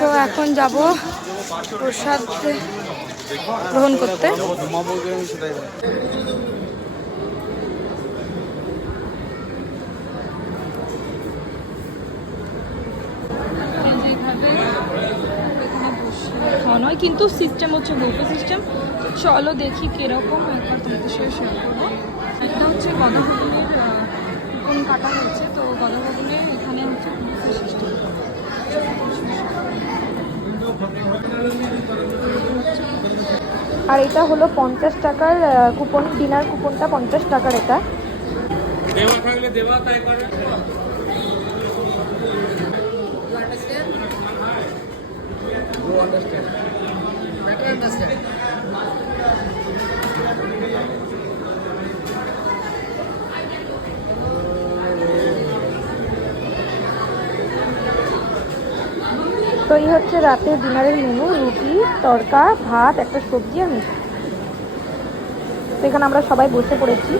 তো এখন যাব প্রসাদ গ্রহণ করতে। খাওয়ানো হয় কিন্তু সিস্টেম হচ্ছে বুফে সিস্টেম। চলো দেখি কিরকম, একবার তোমাদের সাথে শেয়ার করবো। একটা হচ্ছে গদাভবনের কুপন কাটা হয়েছে, তো গদাভবনে এখানে হচ্ছে বুফে সিস্টেম। আর এটা হলো 50 টাকার কুপন, ডিনার কুপনটা 50 টাকার। এটা দেওয়া থাকলে দেওয়া তাই করে। তো এই হচ্ছে রাতের ডিনারের মেনু, রুটি, তড়কা, ভাত, একটা সবজি আর মিষ্টি। তো এখানে আমরা সবাই বসে পড়েছি।